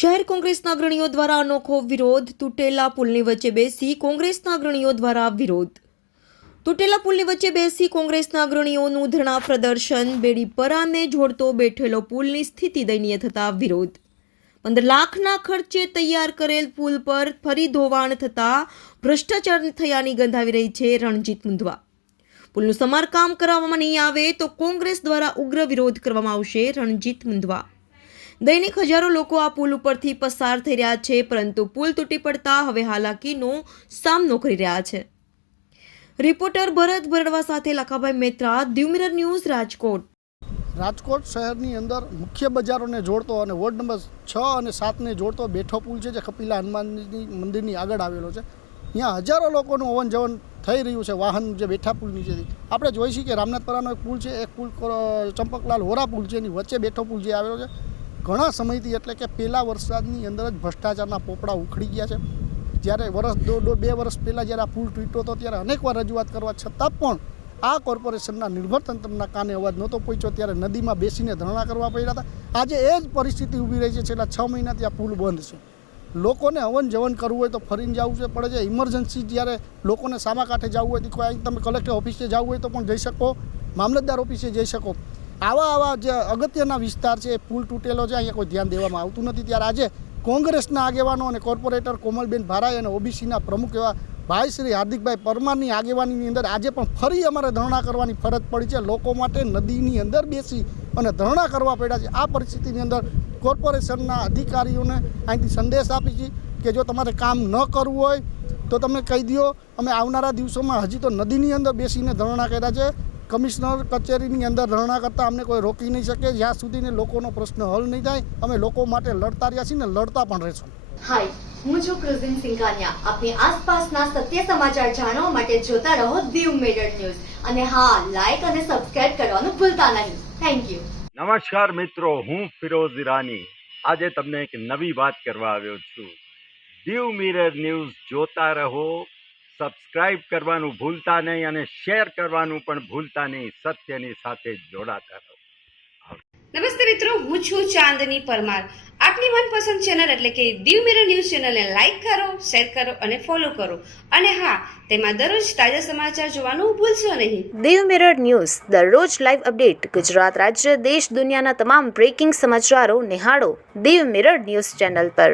શહેર કોંગ્રેસના અગ્રણીઓ દ્વારા અનોખો વિરોધ. તૂટેલા પુલની વચ્ચે બેસી કોંગ્રેસના અગ્રણીઓ દ્વારા વિરોધ. તૂટેલા પુલની વચ્ચે બેસી કોંગ્રેસના અગ્રણીઓનું ધરણા પ્રદર્શન. બેડીપરાને જોડતો બેઠેલો પુલની સ્થિતિ દયનીય થતા વિરોધ. 15 લાખના ખર્ચે તૈયાર કરેલ પુલ પર ફરી ધોવાણ થતા ભ્રષ્ટાચાર થયાની ગંધ આવી રહી છે. રણજીત મુંદવા. પુલનું સમારકામ કરવામાં નહીં આવે તો કોંગ્રેસ દ્વારા ઉગ્ર વિરોધ કરવામાં આવશે. રણજીત મુંદવા. દૈનિક હજારો લોકો આ પુલ ઉપરથી પસાર થઈ રહ્યા છે, પરંતુ પુલ તૂટી પડતા હવે હાલાકીનો સામનો કરી રહ્યા છે. રિપોર્ટર ભરત બરડવા સાથે લખાભાઈ મહેતા, દીવ મિરર ન્યૂઝ, રાજકોટ. રાજકોટ શહેરની અંદર મુખ્ય બજારોને જોડતો અને વોર્ડ નંબર 6 અને 7ને જોડતો બેઠો પુલ છે, જે કપિલા હનુમાનજી મંદિરની આગળ આવેલો છે. અહીંયા હજારો લોકોનું અવન જવન થઈ રહ્યું છે. વાહન જે બેઠા પુલ નીચેથી આપણે જોઈ છીએ કે રામનાથપરાનો એક પુલ છે, એક પુલ ચંપકલાલ હોરા પુલ છે, એની વચ્ચે બેઠો પુલ જે આવેલો છે. ઘણા સમયથી, એટલે કે પહેલા વરસાદની અંદર જ ભ્રષ્ટાચારના પોપડા ઉખડી ગયા છે. જ્યારે બે વર્ષ પહેલાં જ્યારે આ પુલ તૂટ્યો હતો ત્યારે અનેકવાર રજૂઆત કરવા છતાં પણ આ કોર્પોરેશનના નિર્ભર તંત્રના કાને અવાજ નહોતો પહોંચ્યો. ત્યારે નદીમાં બેસીને ધરણા કરવા પડ્યા હતા. આજે એ જ પરિસ્થિતિ ઊભી રહી છે. છેલ્લા 6 મહિનાથી આ પુલ બંધ છે. લોકોને હવન જવન કરવું હોય તો ફરીને જવું પડે છે. ઇમરજન્સી જ્યારે લોકોને સામા કાંઠે જવું હોય તો કોઈ તમે કલેક્ટર ઓફિસે જવું હોય તો પણ જઈ શકો, મામલતદાર ઓફિસે જઈ શકો. આવા જે અગત્યના વિસ્તાર છે, એ પુલ તૂટેલો છે, અહીંયા કોઈ ધ્યાન દેવામાં આવતું નથી. ત્યારે આજે કોંગ્રેસના આગેવાનો અને કોર્પોરેટર કોમલબેન ભારાઈ અને ઓબીસીના પ્રમુખ એવા ભાઈ શ્રી હાર્દિકભાઈ પરમારની આગેવાનીની અંદર આજે પણ ફરી અમારે ધરણા કરવાની ફરજ પડી છે. લોકો માટે નદીની અંદર બેસી અને ધરણા કરવા પડ્યા છે. આ પરિસ્થિતિની અંદર કોર્પોરેશનના અધિકારીઓને અહીંથી સંદેશ આપી છે કે જો તમારે કામ ન કરવું હોય તો તમે કહી દો. અમે આવનારા દિવસોમાં હજી તો નદીની અંદર બેસીને ધરણા કર્યા છે. કમિશનર કચેરીની અંદર ધરણા કરતાં અમને કોઈ રોકી નહીં શકે. જ્યાં સુધીને લોકોનો પ્રશ્ન હલ નહીં થાય, અમે લોકો માટે લડતા રહ્યા છીએ ને લડતા પણ રહીશું. હાય, હું છું ક્રુઝિન સિંઘાનિયા. આપની આસપાસના સત્ય સમાચાર જાણવા માટે જોતા રહો દીવ મિરર ન્યૂઝ. અને હા, લાઈક અને સબસ્ક્રાઇબ કરવાનું ભૂલતા નહીં. Thank you. નમસ્કાર મિત્રો, હું ફિરોઝ ઈરાની. આજે તમને એક નવી વાત કરવા આવ્યો છું. દીવ મિરર ન્યૂઝ જોતા રહો, સબસ્ક્રાઇબ કરવાનું ભૂલતા નહીં અને શેર કરવાનું પણ ભૂલતા નહીં. સત્યની સાથે જોડાતા રહો. નમસ્તે મિત્રો, હું છું ચાંદની પરમાર. આપની મનપસંદ ચેનલ એટલે કે દીવ મિરર ન્યૂઝ ચેનલને લાઈક કરો, શેર કરો અને ફોલો કરો. અને હા, તેમાં દરરોજ તાજા સમાચાર જોવાનું ભૂલશો નહીં. દીવ મિરર ન્યૂઝ દરરોજ લાઈવ અપડેટ. ગુજરાત રાજ્ય, દેશ, દુનિયાના તમામ બ્રેકિંગ સમાચારો નિહાળો દીવ મિરર ન્યૂઝ ચેનલ પર.